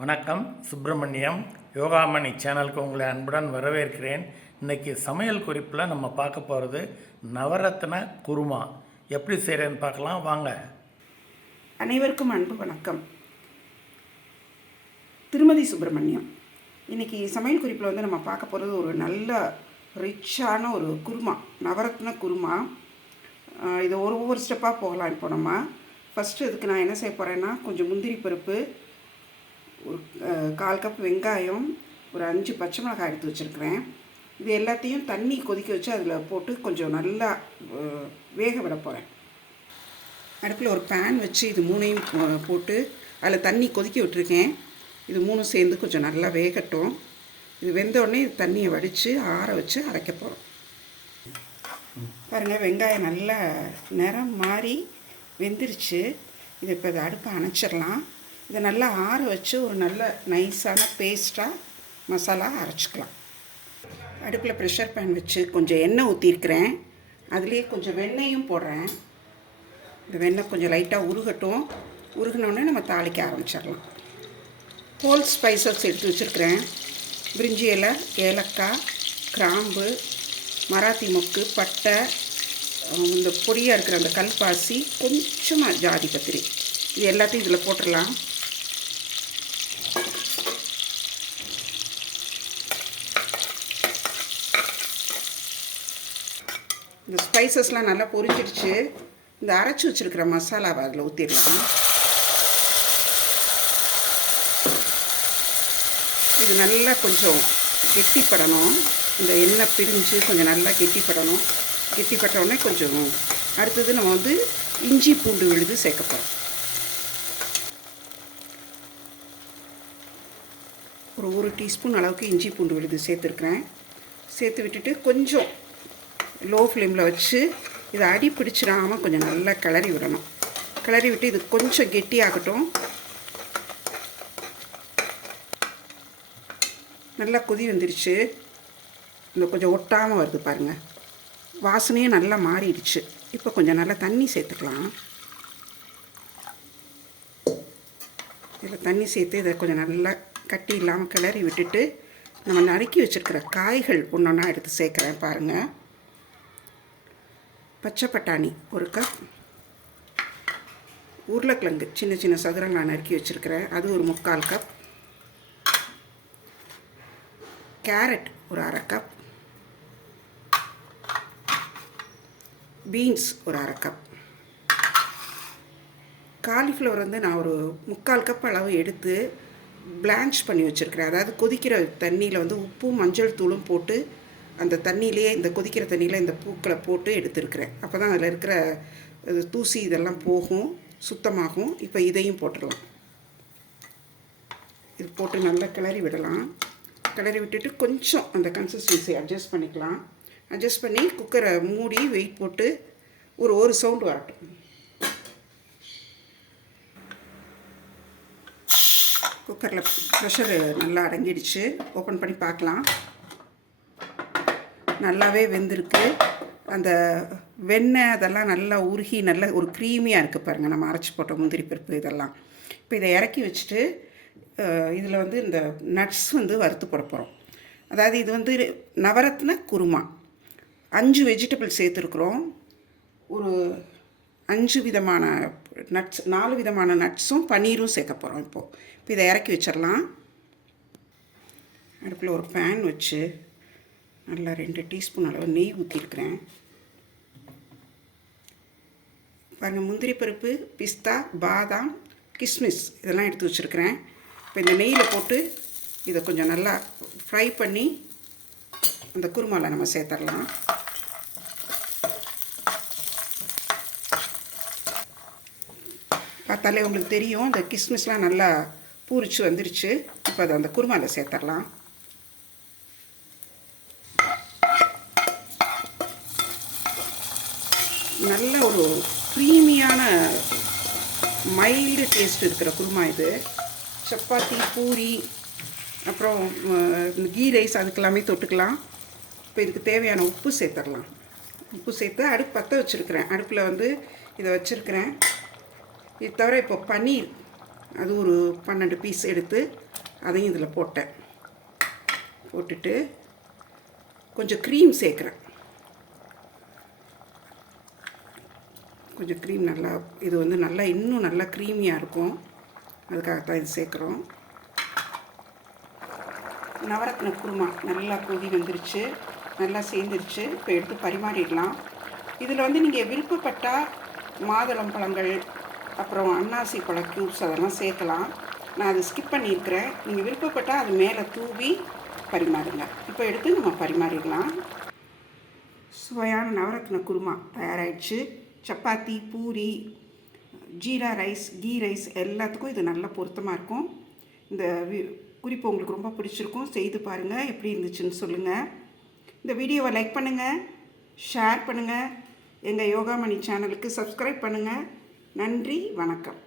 வணக்கம். சுப்பிரமணியம் யோகாமணி சேனலுக்கு உங்களை அன்புடன் வரவேற்கிறேன். இன்றைக்கி சமையல் குறிப்பில் நம்ம பார்க்க போகிறது நவரத்ன குருமா. எப்படி செய்கிறேன்னு பார்க்கலாம் வாங்க. அனைவருக்கும் அன்பு வணக்கம். திருமதி சுப்பிரமணியம். இன்றைக்கி சமையல் குறிப்பில் நம்ம பார்க்க போகிறது ஒரு நல்ல ரிச்சான ஒரு குருமா, நவரத்ன குருமா. இது ஒவ்வொரு ஸ்டெப்பாக போகலாம். இப்போ நம்ம ஃபஸ்ட்டு இதுக்கு நான் என்ன செய்ய போகிறேன்னா, கொஞ்சம் முந்திரி பருப்பு, ஒரு 1/4 கப் வெங்காயம், ஒரு 5 பச்சை மிளகாய் எடுத்து வச்சுருக்கிறேன். இது எல்லாத்தையும் தண்ணி கொதிக்க வச்சு அதில் போட்டு கொஞ்சம் நல்லா வேக விட போகிறேன். அடுப்பில் ஒரு பேன் வச்சு இது மூணையும் போட்டு அதில் தண்ணி கொதிக்க விட்டுருக்கேன். இது மூணும் சேர்ந்து கொஞ்சம் நல்லா வேகட்டும். இது வெந்தோடனே இது தண்ணியை வடித்து ஆற வச்சு அரைக்க போகிறோம். பாருங்கள், வெங்காயம் நல்லா நிறம் மாறி வெந்துருச்சு. இது இப்போ இதை அடுப்பை அணைச்சிடலாம். இதை நல்லா ஆற வச்சு ஒரு நல்ல நைஸான பேஸ்ட்டாக மசாலா அரைச்சிக்கலாம். அடுப்பில் ப்ரெஷர் பேன் வச்சு கொஞ்சம் எண்ணெய் ஊற்றிருக்கிறேன். அதுலேயே கொஞ்சம் வெண்ணெயும் போடுறேன். இந்த வெண்ணெய் கொஞ்சம் லைட்டாக உருகட்டும். உருகினோடனே நம்ம தாளிக்க ஆரம்பிச்சிடலாம். ஹோல் ஸ்பைசஸ் எடுத்து வச்சுருக்கிறேன். பிரிஞ்சி இலை, ஏலக்காய், கிராம்பு, மராத்தி மொக்கு, பட்டை, இந்த பொடியாக இருக்கிற அந்த கல்பாசி, கொஞ்சமாக ஜாதி பத்திரி, இது எல்லாத்தையும் இதில் போட்டுடலாம். இந்த ஸ்பைசஸ்லாம் நல்லா பொரிச்சிடுச்சு. இந்த அரைச்சி வச்சுருக்கிற மசாலாவை அதில் ஊற்றிடலாம். இது நல்லா கொஞ்சம் கெட்டிப்படணும். இந்த எண்ணெய் பிரிஞ்சு கொஞ்சம் நல்லா கெட்டிப்படணும். கெட்டிப்பட்டோடனே கொஞ்சம் அடுத்தது நம்ம இஞ்சி பூண்டு விழுது சேர்க்கப்போம். ஒரு 1 டீஸ்பூன் அளவுக்கு இஞ்சி பூண்டு விழுது சேர்த்துருக்குறேன். சேர்த்து விட்டுட்டு கொஞ்சம் லோ ஃப்ளேமில் வச்சு இதை அடி பிடிச்சிடாமல் கொஞ்சம் நல்லா கிளறி விடணும். கிளறி விட்டு இது கொஞ்சம் கெட்டியாகட்டும். நல்லா கொதி வந்துருச்சு. இந்த கொஞ்சம் ஒட்டாமல் வருது பாருங்கள். வாசனையே நல்லா மாறிடுச்சு. இப்போ கொஞ்சம் நல்லா தண்ணி சேர்த்துக்கலாம். இதில் தண்ணி சேர்த்து இதை கொஞ்சம் நல்லா கட்டி இல்லாமல் கிளறி விட்டுட்டு நம்ம நறுக்கி வச்சுருக்கிற காய்கள் ஒன்றொன்னா எடுத்து சேர்க்குறேன். பாருங்கள், பச்சை பட்டாணி 1 கப், உருளைக்கிழங்கு சின்ன சின்ன சதுரங்களாக நறுக்கி வச்சுருக்கிறேன், அது ஒரு 3/4 கப், கேரட் ஒரு 1/2 கப், பீன்ஸ் ஒரு 1/2 கப், காலிஃப்ளவர் நான் ஒரு 3/4 கப் அளவு எடுத்து பிளான்ச் பண்ணி வச்சுருக்கிறேன். அதாவது கொதிக்கிற தண்ணியில் உப்பும் மஞ்சள் தூளும் போட்டு அந்த தண்ணியிலே, இந்த கொதிக்கிற தண்ணியில் இந்த பூக்களை போட்டு எடுத்துருக்கிறேன். அப்போ தான் அதில் இருக்கிற தூசி இதெல்லாம் போகும், சுத்தமாகும். இப்போ இதையும் போட்டுடலாம். இது போட்டு நல்லா கிளறி விடலாம். கிளறி விட்டுட்டு கொஞ்சம் அந்த கன்சிஸ்டன்சி அட்ஜஸ்ட் பண்ணிக்கலாம். அட்ஜஸ்ட் பண்ணி குக்கரை மூடி வெயிட் போட்டு ஒரு சவுண்டு வரட்டும். குக்கரில் ப்ரெஷர் நல்லா அடங்கிடுச்சு. ஓப்பன் பண்ணி பார்க்கலாம். நல்லாவே வெந்திருக்கு. அந்த வெண்ணெய் அதெல்லாம் நல்லா உருகி நல்லா ஒரு க்ரீமியாக இருக்குது பாருங்கள். நம்ம அரைச்சி போட்ட முந்திரி பருப்பு இதெல்லாம். இப்போ இதை இறக்கி வச்சுட்டு இதில் இந்த நட்ஸ் வறுத்து போட போகிறோம். அதாவது இது நவரத்ன குருமா. 5 வெஜிடபிள் சேர்த்துருக்குறோம். ஒரு 5 விதமான நட்ஸ், 4 விதமான நட்ஸும் பன்னீரும் சேர்க்க போகிறோம். இப்போ இதை இறக்கி வச்சிடலாம். அடுப்பில் ஒரு பேன் வச்சு நல்லா 2 டீஸ்பூன் அளவு நெய் ஊற்றிருக்கிறேன். பாருங்கள், முந்திரி பருப்பு, பிஸ்தா, பாதாம், கிஸ்மிஸ் இதெல்லாம் எடுத்து வச்சுருக்கிறேன். இப்போ இந்த நெய்யில் போட்டு இதை கொஞ்சம் நல்லா ஃப்ரை பண்ணி அந்த குருமாவில் நம்ம சேர்த்துடலாம். பார்த்தாலே உங்களுக்கு தெரியும், இந்த கிஸ்மிஸ்லாம் நல்லா பூரிச்சு வந்துருச்சு. இப்போ அதை அந்த குருமாவில் சேர்த்துடலாம். நல்ல ஒரு க்ரீமியான மைல்டு டேஸ்ட் இருக்கிற குருமா இது. சப்பாத்தி, பூரி, அப்புறம் கீ ரைஸ் அதுக்கெல்லாமே தொட்டுக்கலாம். இப்போ இதுக்கு தேவையான உப்பு சேர்த்துடலாம். உப்பு சேர்த்து அடுப்பு பற்ற வச்சுருக்கிறேன். அடுப்பில் இதை வச்சுருக்கிறேன். இது தவிர இப்போ பன்னீர் அது ஒரு 12 பீஸ் எடுத்து அதையும் இதில் போட்டுட்டு கொஞ்சம் க்ரீம் சேர்க்குறேன். கொஞ்சம் க்ரீம் நல்லா, இது வந்து நல்லா இன்னும் நல்லா க்ரீமியாக இருக்கும், அதுக்காகத்தான் இது சேர்க்குறோம். நவரத்ன குருமா நல்லா கொதி வந்துருச்சு, நல்லா சேர்ந்துருச்சு. இப்போ எடுத்து பரிமாறிடலாம். இதில் வந்து நீங்கள் விருப்பப்பட்டால் மாதுளம் பழங்கள், அப்புறம் அன்னாசி பழ க்யூப்ஸ் அதெல்லாம் சேர்க்கலாம். நான் அதை ஸ்கிப் பண்ணியிருக்கிறேன். நீங்கள் விருப்பப்பட்டால் அது மேலே தூவி பரிமாறுங்க. இப்போ எடுத்து நம்ம பரிமாறிடலாம். சுவையான நவரத்ன குருமா தயாராகிடுச்சு. சப்பாத்தி, பூரி, ஜீரா ரைஸ், கீ ரைஸ் எல்லாத்துக்கும் இது நல்ல பொருத்தமாக இருக்கும். இந்த குறிப்பு உங்களுக்கு ரொம்ப பிடிச்சிருக்கும். செய்து பாருங்கள், எப்படி இருந்துச்சுன்னு சொல்லுங்கள். இந்த வீடியோவை லைக் பண்ணுங்கள், ஷேர் பண்ணுங்கள். எங்கள் யோகாமணி சேனலுக்கு சப்ஸ்கிரைப் பண்ணுங்கள். நன்றி, வணக்கம்.